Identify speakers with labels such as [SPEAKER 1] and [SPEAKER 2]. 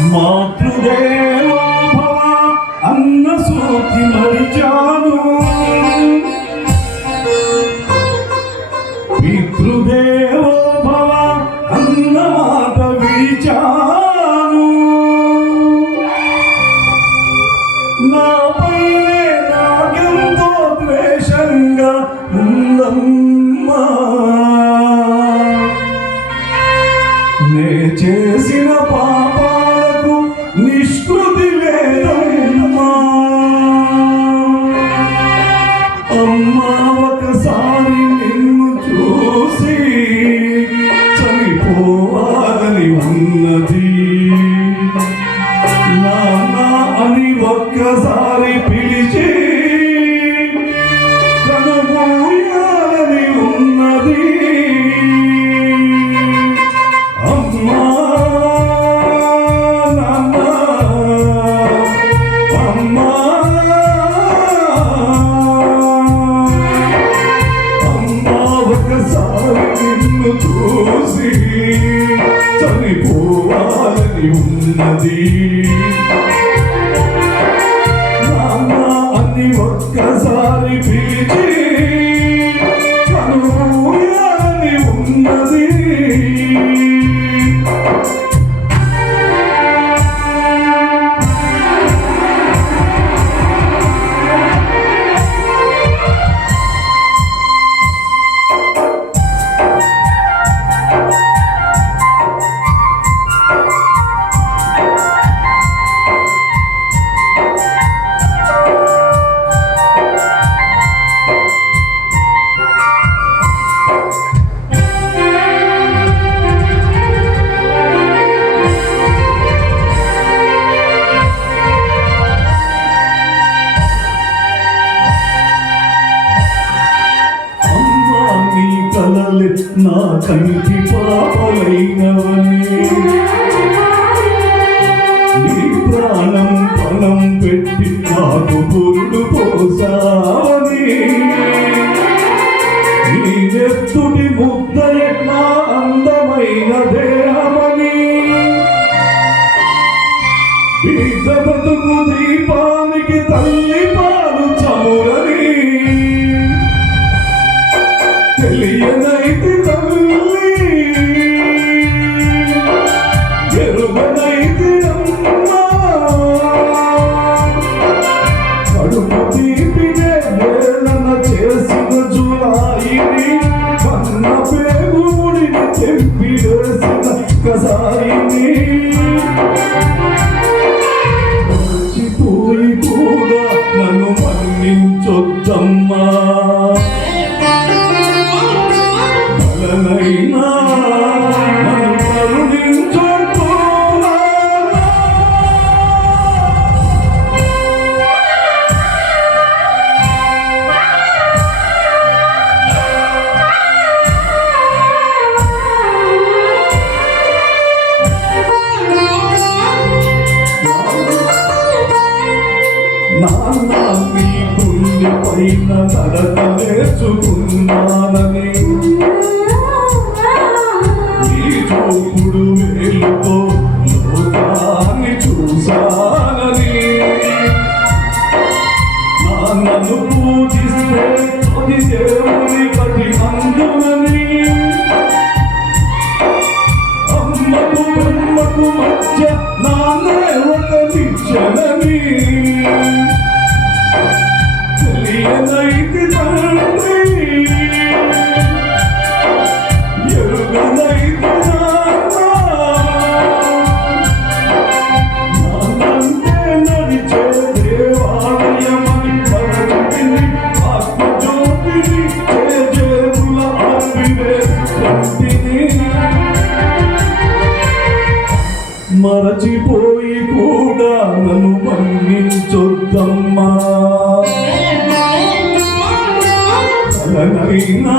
[SPEAKER 1] మాతృదేవో భవ అన్న సూతి మరిచా. ఉన్నది నా కంటి పాపలైనవని నీ ప్రాణం ఫలం పెట్టి నాకు పురుడు పోసావని. నీ నెత్తుడి ముద్దలే నా అందమైన దేహమని. బీద బతుకు దీపానికి తల్లి పాలు చమురని. తెలియనైతే వేసిన కసాయిని మర్చిపోయి కూడా నన్ను మన్నించొద్దమ్మా. గుండె నడక నేర్చుకున్నానని నీ చూపుడు వేలుతో లోకాన్ని చూశానని. పూజిస్తే తొలి దేవుని మరచిపోయి కూడా నన్ను మన్నించొద్దమ్మా తలనైనా